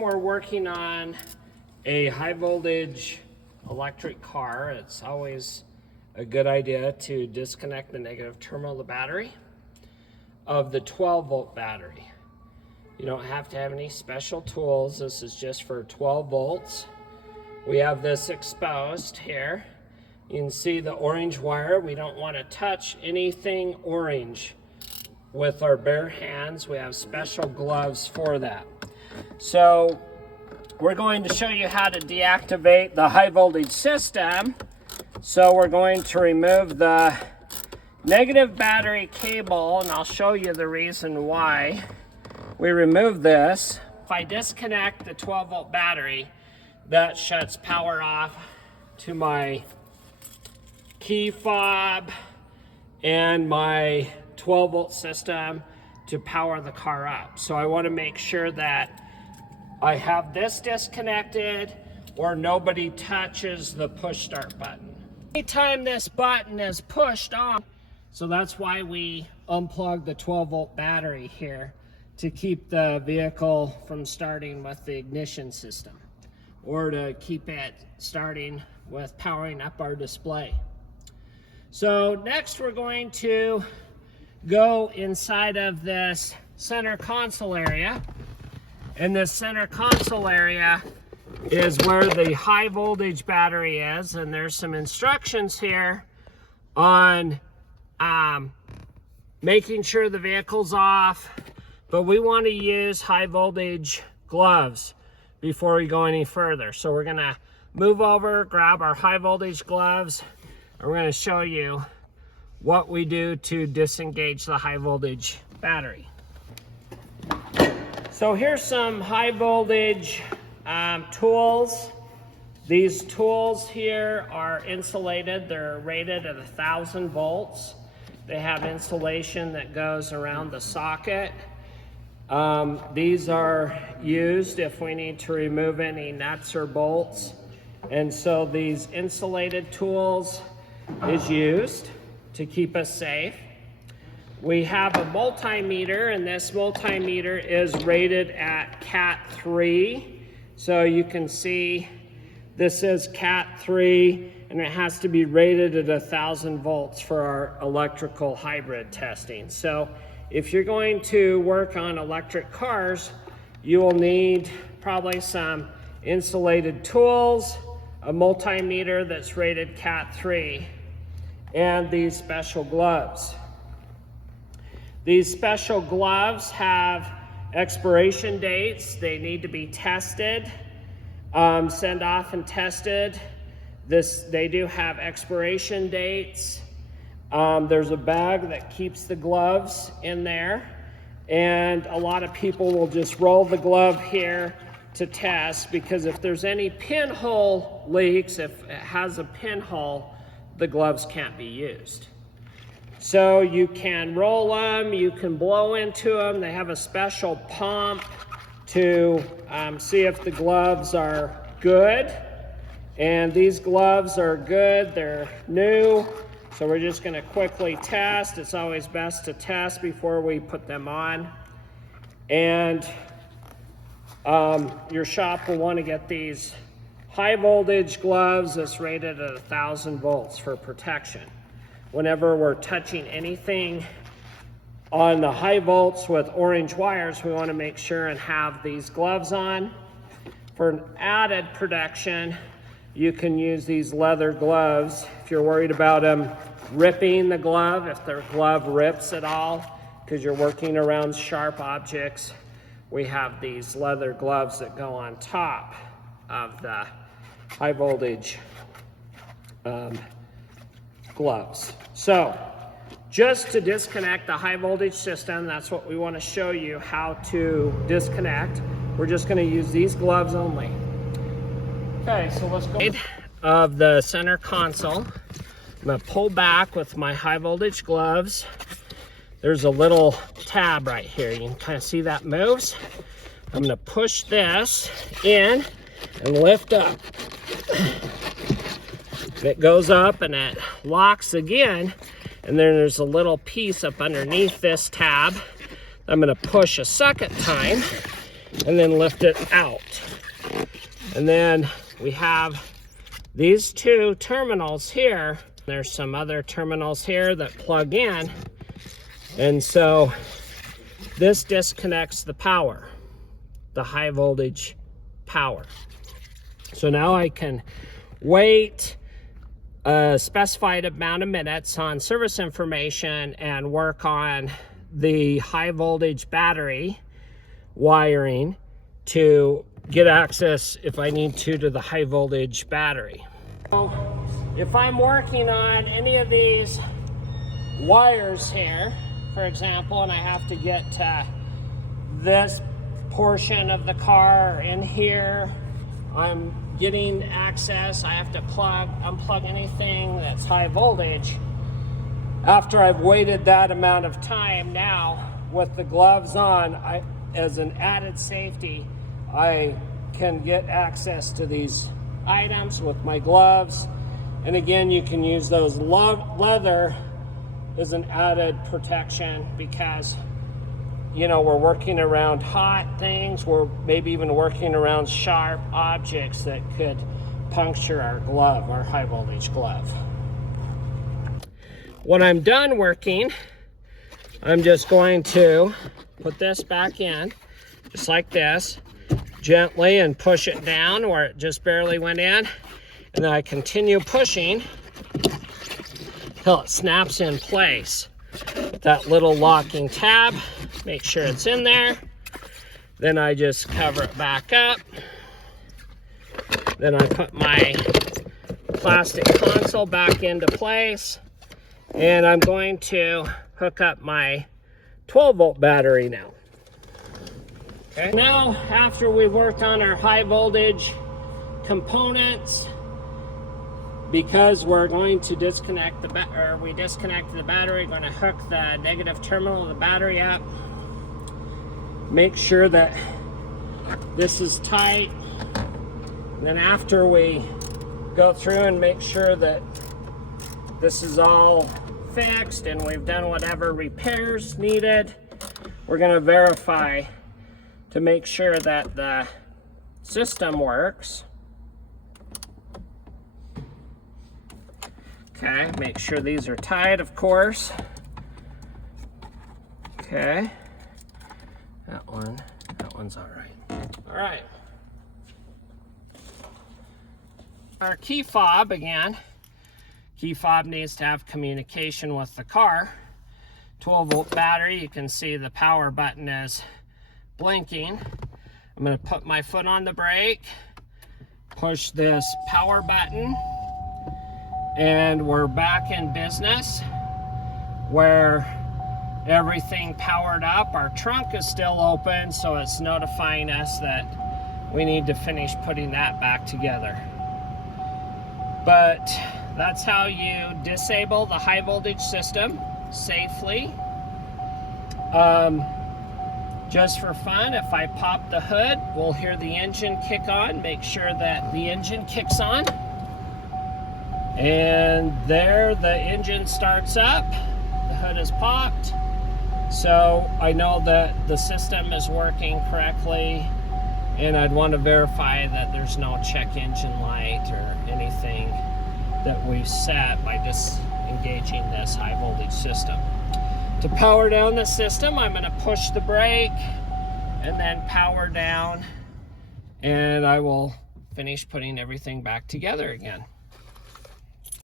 We're working on a high voltage electric car. It's always a good idea to disconnect the negative terminal of the battery of the 12-volt battery. You don't have to have any special tools. This is just for 12 volts. We have this exposed here. You can see the orange wire. We don't want to touch anything orange with our bare hands. We have special gloves for that. So we're going to show you how to deactivate the high voltage system. So we're going to remove the negative battery cable, and I'll show you the reason why we remove this. If I disconnect the 12-volt battery, that shuts power off to my key fob and my 12-volt system to power the car up. So I want to make sure that I have this disconnected or nobody touches the push start button. Anytime this button is pushed on, so that's why we unplug the 12-volt battery here to keep the vehicle from starting with the ignition system, or to keep it starting with powering up our display. So next we're going to go inside of this center console area. And this center console area is where the high voltage battery is, and there's some instructions here on making sure the vehicle's off, but we want to use high voltage gloves before we go any further. So we're going to move over, grab our high voltage gloves, and we're going to show you what we do to disengage the high voltage battery. So here's some high voltage tools. These tools here are insulated. They're rated at 1,000 volts. They have insulation that goes around the socket. These are used if we need to remove any nuts or bolts. And so these insulated tools is used to keep us safe. We have a multimeter, and this multimeter is rated at Cat 3. So you can see this is Cat 3, and it has to be rated at 1,000 volts for our electrical hybrid testing. So if you're going to work on electric cars, you will need probably some insulated tools, a multimeter that's rated Cat 3, and these special gloves. These special gloves have expiration dates. They need to be tested, sent off and tested. They do have expiration dates. There's a bag that keeps the gloves in there, and a lot of people will just roll the glove here to test, because if there's any pinhole leaks, if it has a pinhole, the gloves can't be used. So you can roll them, you can blow into them. They have a special pump to see if the gloves are good. And these gloves are good, they're new. So we're just gonna quickly test. It's always best to test before we put them on. And your shop will wanna get these high voltage gloves that's rated at 1,000 volts for protection. Whenever we're touching anything on the high volts with orange wires, we want to make sure and have these gloves on. For an added protection, you can use these leather gloves. If you're worried about them ripping the glove, if the glove rips at all, because you're working around sharp objects, we have these leather gloves that go on top of the high voltage gloves. So just to disconnect the high voltage system, that's what we want to show you how to disconnect. We're just going to use these gloves only. Okay, so let's go. Of the center console, I'm going to pull back with my high voltage gloves. There's a little tab right here. You can kind of see that moves. I'm going to push this in and lift up. It goes up and it locks again, and then there's a little piece up underneath this tab I'm going to push a second time, and then lift it out. And then we have these two terminals here. There's some other terminals here that plug in. And so this disconnects the power, the high voltage power. So now I can wait a specified amount of minutes on service information and work on the high voltage battery wiring to get access, if I need to the high voltage battery. So if I'm working on any of these wires here, for example, and I have to get to this portion of the car in here, I'm getting access, I have to unplug anything that's high voltage. After I've waited that amount of time, now with the gloves on, as an added safety, I can get access to these items with my gloves. And again, you can use those leather as an added protection because, you know, we're working around hot things. We're maybe even working around sharp objects that could puncture our glove, our high voltage glove. When I'm done working, I'm just going to put this back in, just like this, gently, and push it down where it just barely went in. And then I continue pushing till it snaps in place. That little locking tab, make sure it's in there. Then I just cover it back up. Then I put my plastic console back into place. And I'm going to hook up my 12-volt battery now. Okay. Now, after we've worked on our high voltage components, because we're going to disconnect we disconnected the battery, we're going to hook the negative terminal of the battery up. Make sure that this is tight. And then after we go through and make sure that this is all fixed and we've done whatever repairs needed, we're going to verify to make sure that the system works. Okay, make sure these are tight, of course. Okay, that one's all right. All right. Our key fob again. Key fob needs to have communication with the car. 12-volt battery, you can see the power button is blinking. I'm going to put my foot on the brake, push this power button, and we're back in business where everything powered up. Our trunk is still open, so it's notifying us that we need to finish putting that back together. But that's how you disable the high voltage system safely. Just for fun, if I pop the hood, we'll hear the engine kick on. Make sure that the engine kicks on. And there the engine starts up. The hood is popped. So I know that the system is working correctly, and I'd want to verify that there's no check engine light or anything that we've set by disengaging this high voltage system. To power down the system, I'm going to push the brake and then power down, and I will finish putting everything back together again.